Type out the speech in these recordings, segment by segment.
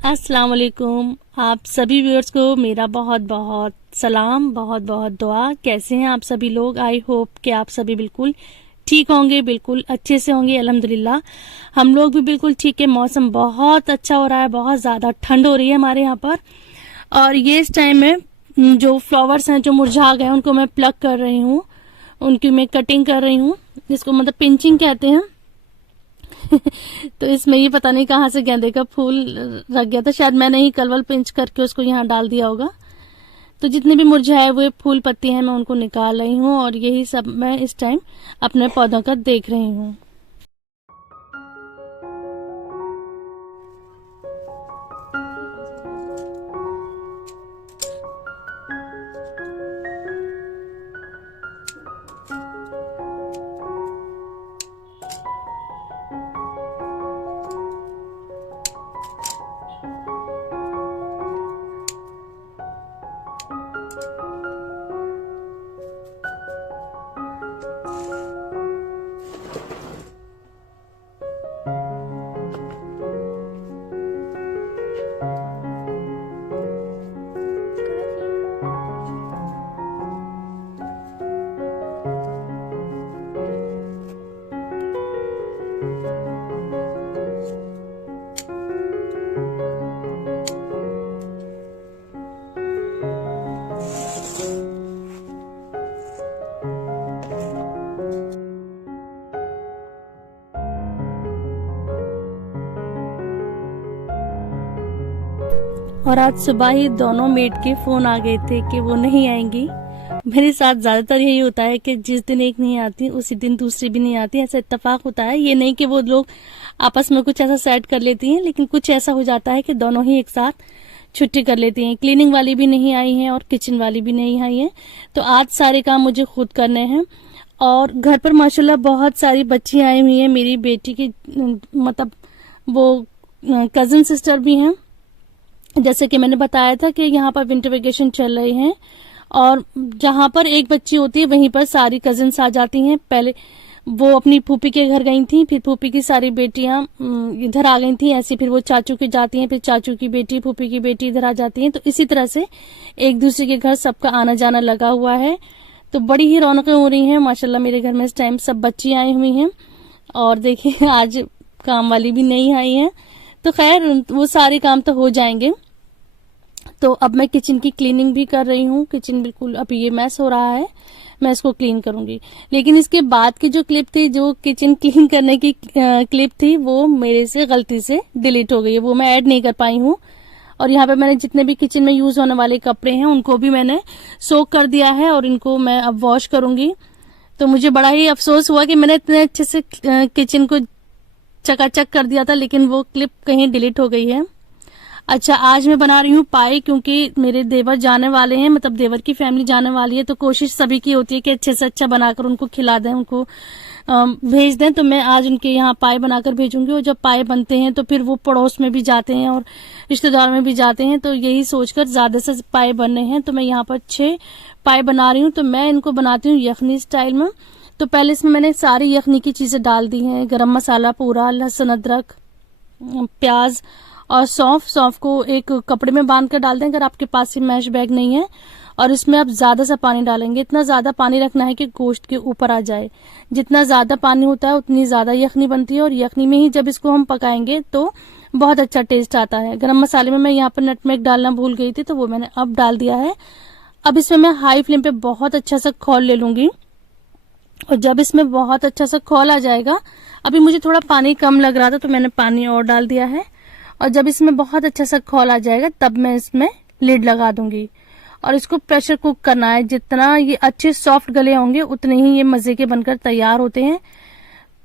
अस्सलाम वालेकुम। आप सभी व्यूअर्स को मेरा बहुत बहुत सलाम, बहुत बहुत दुआ। कैसे हैं आप सभी लोग? आई होप कि आप सभी बिल्कुल ठीक होंगे, बिल्कुल अच्छे से होंगे। अल्हम्दुलिल्लाह हम लोग भी बिल्कुल ठीक है। मौसम बहुत अच्छा हो रहा है, बहुत ज़्यादा ठंड हो रही है हमारे यहाँ पर। और ये इस टाइम में जो फ्लावर्स हैं जो मुरझा गए उनको मैं प्लग कर रही हूँ, उनकी मैं कटिंग कर रही हूँ, जिसको मतलब पिंचिंग कहते हैं। तो इसमें ये पता नहीं कहाँ से गेंदे का फूल रख गया था, शायद मैंने ही कलवल पिंच करके उसको यहाँ डाल दिया होगा। तो जितने भी मुरझाए हुए फूल पत्ती हैं मैं उनको निकाल रही हूँ और यही सब मैं इस टाइम अपने पौधों का देख रही हूँ। और आज सुबह ही दोनों मेड के फोन आ गए थे कि वो नहीं आएंगी। मेरे साथ ज्यादातर यही होता है कि जिस दिन एक नहीं आती उसी दिन दूसरी भी नहीं आती। ऐसा इत्तेफाक होता है, ये नहीं कि वो लोग आपस में कुछ ऐसा सेट कर लेती हैं, लेकिन कुछ ऐसा हो जाता है कि दोनों ही एक साथ छुट्टी कर लेती हैं। क्लीनिंग वाली भी नहीं आई है और किचन वाली भी नहीं आई है, तो आज सारे काम मुझे खुद करने हैं। और घर पर माशाल्लाह बहुत सारी बच्चियां आई हुई हैं। मेरी बेटी की मतलब वो कजिन सिस्टर भी हैं। जैसे कि मैंने बताया था कि यहाँ पर विंटर वेकेशन चल रहे हैं और जहाँ पर एक बच्ची होती है वहीं पर सारी कजिन्स आ जाती हैं। पहले वो अपनी फूफी के घर गई थी, फिर फूफी की सारी बेटियां इधर आ गई थी, ऐसे फिर वो चाचू के जाती हैं, फिर चाचू की बेटी फूफी की बेटी इधर आ जाती हैं। तो इसी तरह से एक दूसरे के घर सबका आना जाना लगा हुआ है। तो बड़ी ही रौनकें हो रही हैं माशाल्लाह। मेरे घर में इस टाइम सब बच्ची आई हुई हैं और देखिए आज काम वाली भी नहीं आई है। तो खैर वो सारे काम तो हो जाएंगे। तो अब मैं किचन की क्लीनिंग भी कर रही हूँ। किचन बिल्कुल अब ये मैस हो रहा है, मैं इसको क्लीन करूंगी। लेकिन इसके बाद की जो क्लिप थी, जो किचन क्लीन करने की क्लिप थी, वो मेरे से गलती से डिलीट हो गई है, वो मैं ऐड नहीं कर पाई हूँ। और यहाँ पे मैंने जितने भी किचन में यूज होने वाले कपड़े हैं उनको भी मैंने सोक कर दिया है और इनको मैं अब वॉश करूंगी। तो मुझे बड़ा ही अफसोस हुआ कि मैंने इतने अच्छे से किचन को चकाचक कर दिया था, लेकिन वो क्लिप कहीं डिलीट हो गई है। अच्छा, आज मैं बना रही हूँ पाई, क्योंकि मेरे देवर जाने वाले हैं, मतलब देवर की फैमिली जाने वाली है। तो कोशिश सभी की होती है कि अच्छे से अच्छा बनाकर उनको खिला दें, उनको भेज दें। तो मैं आज उनके यहाँ पाई बनाकर भेजूंगी। और जब पाई बनते हैं तो फिर वो पड़ोस में भी जाते हैं और रिश्तेदार में भी जाते हैं। तो यही सोचकर ज्यादा से पाई बनने हैं। तो मैं यहाँ पर 6 पाई बना रही हूँ। तो मैं इनको बनाती हूँ यखनी स्टाइल में। तो पहले इसमें मैंने सारी यखनी की चीजें डाल दी हैं, गरम मसाला पूरा, लहसुन अदरक, प्याज और सौंफ को एक कपड़े में बांध कर डाल दें अगर आपके पास ये मैश बैग नहीं है। और इसमें आप ज्यादा सा पानी डालेंगे, इतना ज्यादा पानी रखना है कि गोश्त के ऊपर आ जाए। जितना ज्यादा पानी होता है उतनी ज्यादा यखनी बनती है और यखनी में ही जब इसको हम पकाएंगे तो बहुत अच्छा टेस्ट आता है। गरम मसाले में मैं यहाँ पर नटमेग डालना भूल गई थी, तो वो मैंने अब डाल दिया है। अब इसमें मैं हाई फ्लेम पे बहुत अच्छा सा खौल ले लूंगी। और जब इसमें बहुत अच्छा सा खौल आ जाएगा, अभी मुझे थोड़ा पानी कम लग रहा था तो मैंने पानी और डाल दिया है। और जब इसमें बहुत अच्छा सा खौल आ जाएगा तब मैं इसमें लिड लगा दूंगी और इसको प्रेशर कुक करना है। जितना ये अच्छे सॉफ्ट गले होंगे उतने ही ये मजे के बनकर तैयार होते हैं।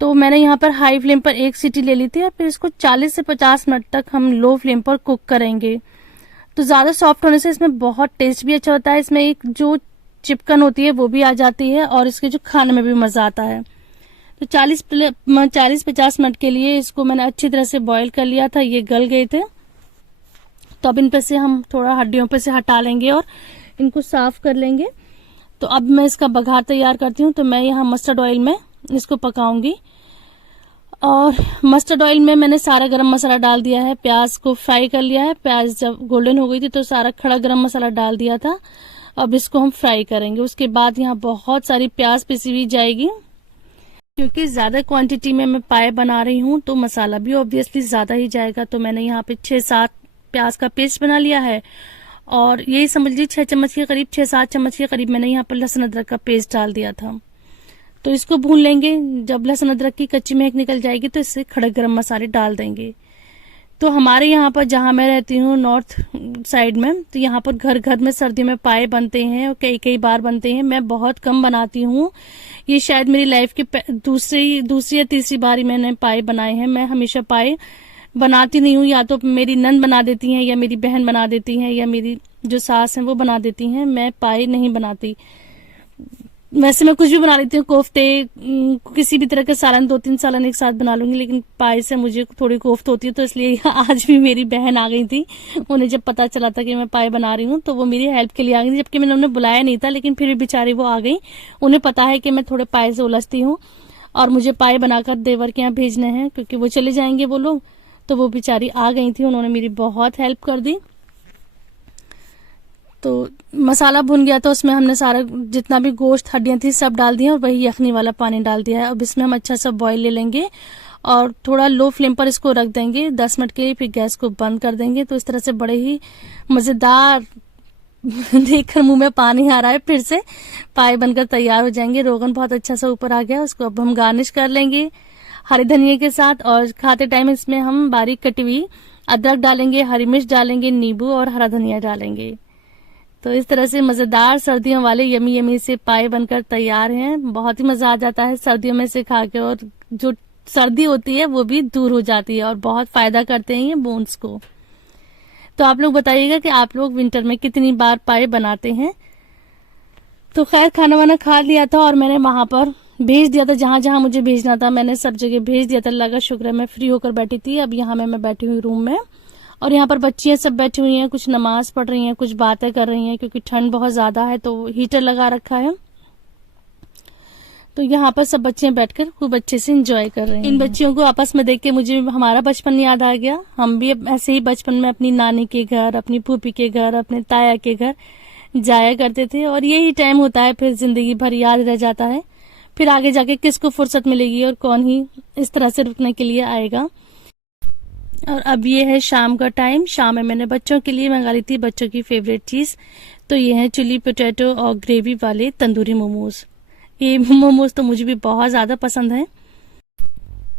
तो मैंने यहाँ पर हाई फ्लेम पर 1 सीटी ले ली थी और फिर इसको 40 से 50 मिनट तक हम लो फ्लेम पर कुक करेंगे। तो ज्यादा सॉफ्ट होने से इसमें बहुत टेस्ट भी अच्छा होता है। इसमें एक जो चिपकन होती है वो भी आ जाती है और इसके जो खाने में भी मजा आता है। तो 40-50 मिनट के लिए इसको मैंने अच्छी तरह से बॉईल कर लिया था, ये गल गए थे। तो अब इन पे से हम थोड़ा हड्डियों पे से हटा लेंगे और इनको साफ कर लेंगे। तो अब मैं इसका बघार तैयार करती हूँ। तो मैं यहाँ मस्टर्ड ऑयल में इसको पकाऊंगी। और मस्टर्ड ऑयल में मैंने सारा गरम मसाला डाल दिया है, प्याज को फ्राई कर लिया है। प्याज जब गोल्डन हो गई थी तो सारा खड़ा गरम मसाला डाल दिया था। अब इसको हम फ्राई करेंगे। उसके बाद यहाँ बहुत सारी प्याज पिसी हुई जाएगी, क्योंकि ज्यादा क्वांटिटी में मैं पाए बना रही हूँ तो मसाला भी ऑब्वियसली ज्यादा ही जाएगा। तो मैंने यहाँ पे 6-7 प्याज का पेस्ट बना लिया है, और यही समझ लीजिए 6 चम्मच के करीब, 6-7 चम्मच के करीब मैंने यहाँ पर लहसुन अदरक का पेस्ट डाल दिया था। तो इसको भून लेंगे। जब लहसुन अदरक की कच्ची महक निकल जाएगी तो इससे खड़े गरम मसाले डाल देंगे। तो हमारे यहाँ पर, जहाँ मैं रहती हूँ नॉर्थ साइड में, तो यहाँ पर घर घर में सर्दियों में पाए बनते हैं और कई कई बार बनते हैं। मैं बहुत कम बनाती हूँ। ये शायद मेरी लाइफ के दूसरी या तीसरी बार ही मैंने पाए बनाए हैं। मैं हमेशा पाए बनाती नहीं हूँ, या तो मेरी नंद बना देती हैं, या मेरी बहन बना देती हैं, या मेरी जो सास है वो बना देती हैं। मैं पाए नहीं बनाती। वैसे मैं कुछ भी बना लेती हूँ, कोफ्ते, किसी भी तरह का सालन, 2-3 सालन एक साथ बना लूंगी, लेकिन पाए से मुझे थोड़ी कोफ्त होती है। तो इसलिए आज भी मेरी बहन आ गई थी। उन्हें जब पता चला था कि मैं पाए बना रही हूँ तो वो मेरी हेल्प के लिए आ गई थी, जबकि मैंने उन्हें बुलाया नहीं था, लेकिन फिर भी बेचारी वो आ गई। उन्हें पता है कि मैं थोड़े पाए से उलझती हूँ और मुझे पाए बनाकर देवर के यहाँ भेजने हैं, क्योंकि वो चले जाएंगे वो लोग। तो वो बेचारी आ गई थी, उन्होंने मेरी बहुत हेल्प कर दी। तो मसाला भुन गया तो उसमें हमने सारा जितना भी गोश्त, हड्डियां थी सब डाल दिया, और वही यखनी वाला पानी डाल दिया है। अब इसमें हम अच्छा सा बॉईल ले लेंगे और थोड़ा लो फ्लेम पर इसको रख देंगे 10 मिनट के लिए, फिर गैस को बंद कर देंगे। तो इस तरह से बड़े ही मजेदार देखकर मुंह में पानी आ रहा है, फिर से पाए बनकर तैयार हो जाएंगे। रोगन बहुत अच्छा सा ऊपर आ गया, उसको अब हम गार्निश कर लेंगे हरी धनिया के साथ। और खाते टाइम इसमें हम बारीक कटी हुई अदरक डालेंगे, हरी मिर्च डालेंगे, नींबू और हरा धनिया डालेंगे। तो इस तरह से मजेदार सर्दियों वाले यमी यमी से पाए बनकर तैयार हैं। बहुत ही मजा आ जाता है सर्दियों में से खा के, और जो सर्दी होती है वो भी दूर हो जाती है, और बहुत फायदा करते हैं ये बोन्स को। तो आप लोग बताइएगा कि आप लोग विंटर में कितनी बार पाए बनाते हैं। तो खैर खाना वाना खा लिया था और मैंने वहां पर भेज दिया था, जहां जहां मुझे भेजना था मैंने सब जगह भेज दिया था। लगा शुक्र है मैं फ्री होकर बैठी थी। अब यहाँ मैं बैठी हुई रूम में, और यहाँ पर बच्चियां सब बैठी हुई हैं, कुछ नमाज पढ़ रही हैं, कुछ बातें कर रही हैं, क्योंकि ठंड बहुत ज्यादा है तो हीटर लगा रखा है। तो यहाँ पर सब बच्चे बैठकर खूब अच्छे से एंजॉय कर रहे हैं। इन बच्चियों को आपस में देख के मुझे हमारा बचपन याद आ गया। हम भी ऐसे ही बचपन में अपनी नानी के घर, अपनी फूफी के घर, अपने ताया के घर जाया करते थे, और यही टाइम होता है, फिर जिंदगी भर याद रह जाता है। फिर आगे जाके किसको फुर्सत मिलेगी और कौन ही इस तरह से रुकने के लिए आएगा। और अब ये है शाम का टाइम। शाम में मैंने बच्चों के लिए मंगा ली थी बच्चों की फेवरेट चीज। तो ये है चिली पोटैटो और ग्रेवी वाले तंदूरी मोमोज। ये मोमोज तो मुझे भी बहुत ज्यादा पसंद है।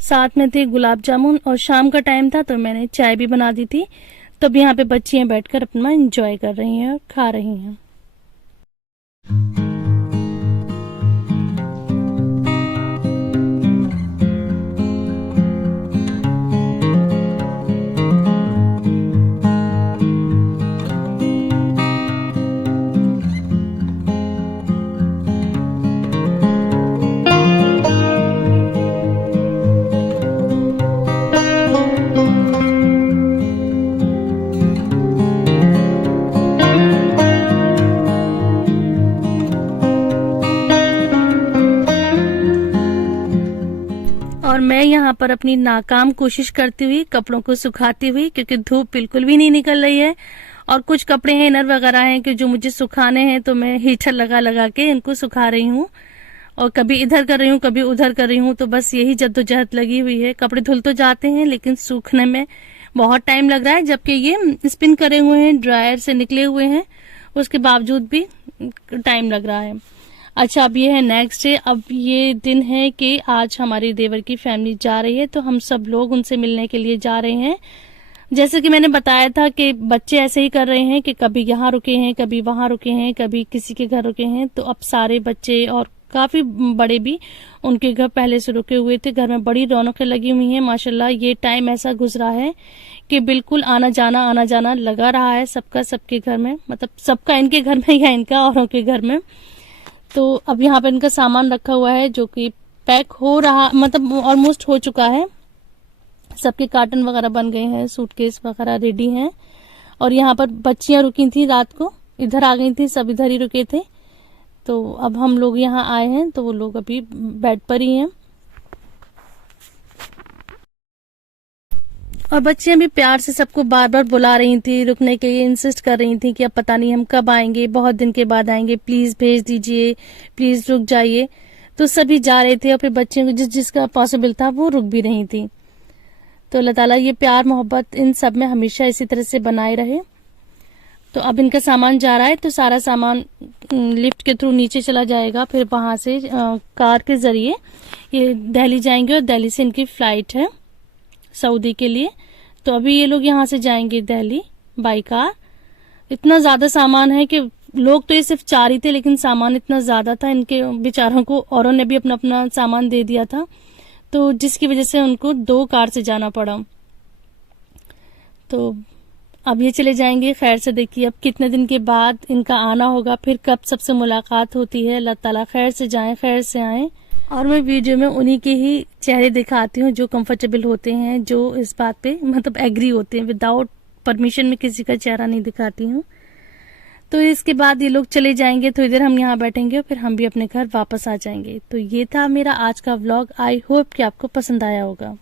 साथ में थे गुलाब जामुन, और शाम का टाइम था तो मैंने चाय भी बना दी थी। तब यहाँ पे बच्चियां बैठकर अपना एंजॉय कर रही हैं और खा रही हैं। और मैं यहाँ पर अपनी नाकाम कोशिश करती हुई कपड़ों को सुखाती हुई, क्योंकि धूप बिल्कुल भी नहीं निकल रही है, और कुछ कपड़े हैं इनर वगैरह हैं कि जो मुझे सुखाने हैं, तो मैं हीटर लगा लगा के इनको सुखा रही हूँ, और कभी इधर कर रही हूँ कभी उधर कर रही हूँ। तो बस यही जद्दोजहद लगी हुई है। कपड़े धुल तो जाते हैं लेकिन सूखने में बहुत टाइम लग रहा है, जबकि ये स्पिन करे हुए हैं, ड्रायर से निकले हुए हैं, उसके बावजूद भी टाइम लग रहा है। अच्छा, अब ये है नेक्स्ट डे। अब ये दिन है कि आज हमारी देवर की फैमिली जा रही है, तो हम सब लोग उनसे मिलने के लिए जा रहे हैं। जैसे कि मैंने बताया था कि बच्चे ऐसे ही कर रहे हैं कि कभी यहाँ रुके हैं, कभी वहां रुके हैं, कभी किसी के घर रुके हैं। तो अब सारे बच्चे और काफी बड़े भी उनके घर पहले से रुके हुए थे। घर में बड़ी रौनकें लगी हुई हैं माशाल्लाह। ये टाइम ऐसा गुजरा है कि बिल्कुल आना जाना लगा रहा है सबका सबके घर में, मतलब सबका इनके घर में या इनका औरों के घर में। तो अब यहाँ पे इनका सामान रखा हुआ है जो कि पैक हो रहा, मतलब ऑलमोस्ट हो चुका है। सबके कार्टन वगैरह बन गए हैं, सूटकेस वगैरह रेडी हैं। और यहाँ पर बच्चियां रुकी थी रात को, इधर आ गई थी, सब इधर ही रुके थे। तो अब हम लोग यहाँ आए हैं, तो वो लोग अभी बेड पर ही हैं। और बच्चियां भी प्यार से सबको बार बार बुला रही थी, रुकने के लिए इंसिस्ट कर रही थी कि अब पता नहीं हम कब आएंगे, बहुत दिन के बाद आएंगे, प्लीज भेज दीजिए, प्लीज रुक जाइए। तो सभी जा रहे थे और फिर बच्चियों को जिसका पॉसिबल था वो रुक भी रही थी। तो अल्लाह ताला ये प्यार मोहब्बत इन सब में हमेशा इसी तरह से बनाए रहे। तो अब इनका सामान जा रहा है, तो सारा सामान लिफ्ट के थ्रू नीचे चला जाएगा, फिर वहां से कार के जरिए ये दिल्ली जाएंगे और दिल्ली से इनकी फ्लाइट है सऊदी के लिए। तो अभी ये लोग यहाँ से जाएंगे दिल्ली बाई कार। इतना ज्यादा सामान है कि लोग तो ये सिर्फ 4 ही थे, लेकिन सामान इतना ज्यादा था, इनके बेचारों को औरों ने भी अपना अपना सामान दे दिया था, तो जिसकी वजह से उनको 2 कार से जाना पड़ा। तो अब ये चले जाएंगे। खैर से देखिए अब कितने दिन के बाद इनका आना होगा, फिर कब सबसे मुलाकात होती है। अल्लाह ताला खैर से जाएं, खैर से आएं। और मैं वीडियो में उन्हीं के ही चेहरे दिखाती हूँ जो कंफर्टेबल होते हैं, जो इस बात पे मतलब एग्री होते हैं। विदाउट परमिशन में किसी का चेहरा नहीं दिखाती हूँ। तो इसके बाद ये लोग चले जाएंगे, थोड़ी देर हम यहाँ बैठेंगे और फिर हम भी अपने घर वापस आ जाएंगे। तो ये था मेरा आज का व्लॉग। आई होप कि आपको पसंद आया होगा।